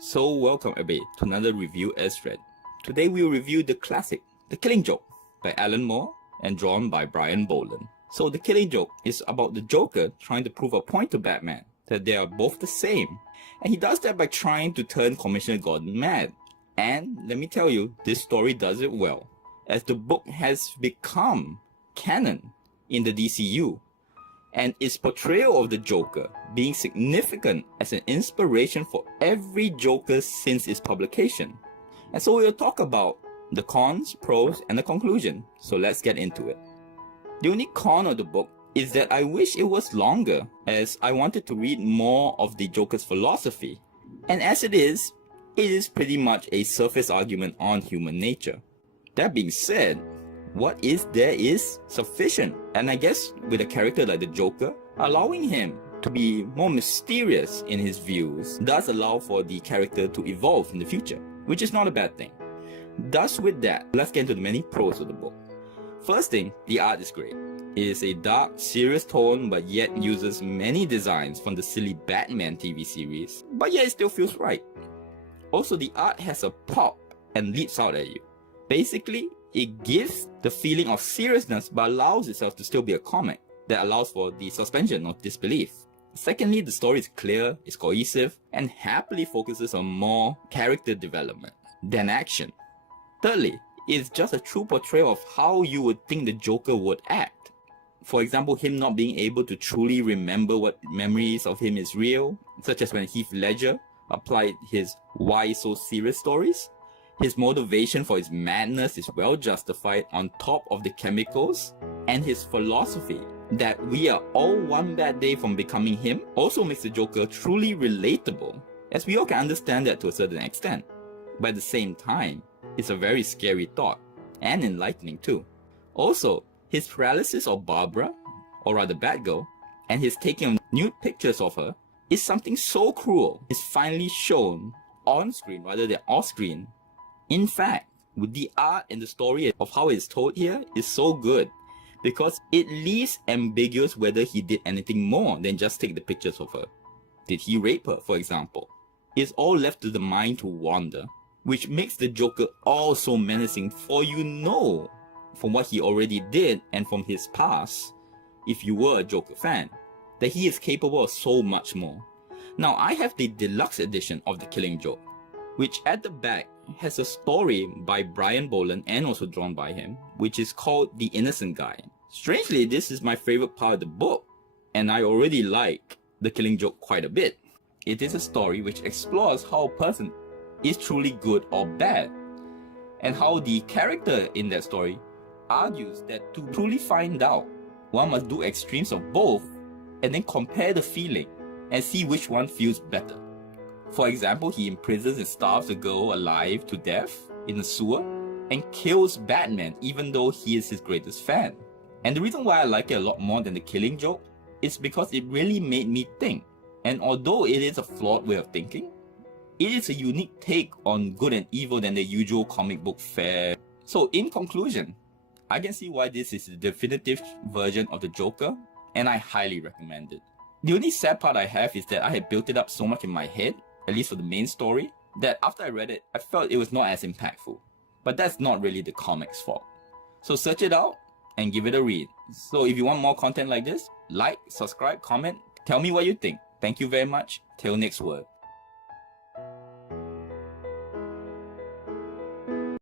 So welcome everybody to another review as read. Today we will review the classic, The Killing Joke by Alan Moore and drawn by Brian Bolland. So The Killing Joke is about the Joker trying to prove a point to Batman, that they are both the same. And he does that by trying to turn Commissioner Gordon mad. And let me tell you, this story does it well, as the book has become canon in the DCU. And its portrayal of the Joker being significant as an inspiration for every Joker since its publication. And so we'll talk about the cons, pros, and the conclusion. So let's get into it. The only con of the book is that I wish it was longer, as I wanted to read more of the Joker's philosophy. And as it is pretty much a surface argument on human nature. That being said, what is there is sufficient, and I guess with a character like the Joker, allowing him to be more mysterious in his views does allow for the character to evolve in the future, which is not a bad thing. Thus with that, let's get into the many pros of the book. First thing, the art is great. It is a dark, serious tone, but yet uses many designs from the silly Batman TV series, but yet it still feels right. Also, the art has a pop and leaps out at you. Basically, it gives the feeling of seriousness but allows itself to still be a comic that allows for the suspension of disbelief. Secondly, the story is clear, is cohesive, and happily focuses on more character development than action. Thirdly, it is just a true portrayal of how you would think the Joker would act. For example, him not being able to truly remember what memories of him is real, such as when Heath Ledger applied his "why so serious" stories. His motivation for his madness is well justified on top of the chemicals, and his philosophy that we are all one bad day from becoming him also makes the Joker truly relatable, as we all can understand that to a certain extent. But at the same time, it's a very scary thought, and enlightening too. Also, his paralysis of Barbara, or rather Batgirl, and his taking of nude pictures of her is something so cruel is finally shown on screen rather than off screen. In fact, with the art and the story of how it's told here is so good because it leaves ambiguous whether he did anything more than just take the pictures of her. Did he rape her, for example? It's all left to the mind to wander, which makes the Joker all so menacing, for you know from what he already did and from his past, if you were a Joker fan, that he is capable of so much more. Now I have the deluxe edition of The Killing Joke, which at the back has a story by Brian Bolland and also drawn by him, which is called The Innocent Guy. Strangely, this is my favorite part of the book, and I already like The Killing Joke quite a bit. It is a story which explores how a person is truly good or bad, and how the character in that story argues that to truly find out, one must do extremes of both and then compare the feeling and see which one feels better. For example, he imprisons and starves a girl alive to death in a sewer and kills Batman even though he is his greatest fan. And the reason why I like it a lot more than The Killing Joke is because it really made me think. And although it is a flawed way of thinking, it is a unique take on good and evil than the usual comic book fare. So in conclusion, I can see why this is the definitive version of the Joker, and I highly recommend it. The only sad part I have is that I had built it up so much in my head, at least for the main story, that after I read it, I felt it was not as impactful. But that's not really the comic's fault. So search it out and give it a read. So if you want more content like this, like, subscribe, comment, tell me what you think. Thank you very much. Till next word.